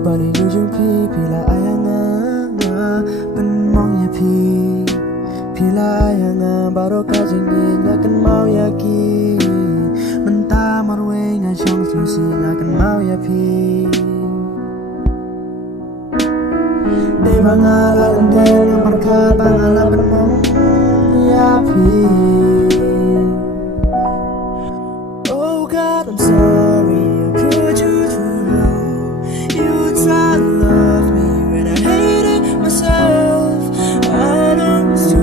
bali lujung pila ayanga penmong ya pila ayanga baru kajingi ngakan mau ya ki mentah marwe ngajong susi ngakan mau ya de bangala lende marka bangala penmong ya oh God, I'm sorry I put you too low. You tried to love me when I hated myself. I know it's too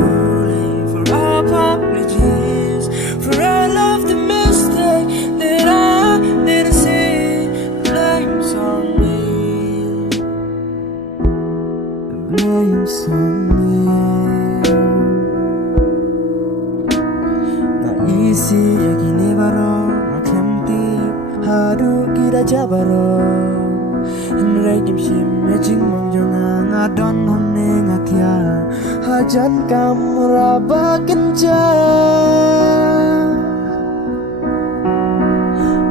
late for apologies, for all of the mistake that I didn't see. The blame's on me. The blame's on me. Not easy, yagi baro. Hadu kita jabaro Henry kimshim mejing mongjong ngadon honne ngakia hajan kam raba kenja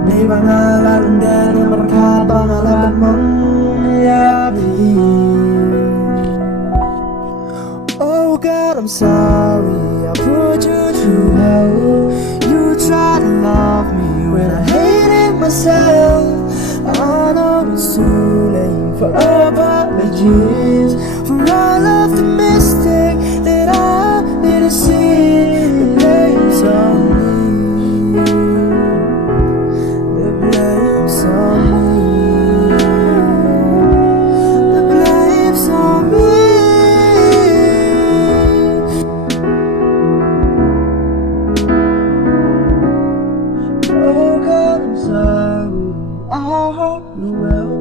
Ni bangala lundan merka bangala benmong ya Oh God, I'm sorry I put you through hell. You tried to love me when I hated myself. I know it's too late for apologies, for all of the mistakes that I didn't see. The blame's on me. The blame's on me. The blame's on me. Oh God, I'm sorry. I hope you will.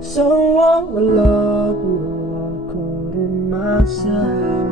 Someone will love you. I couldn't myself.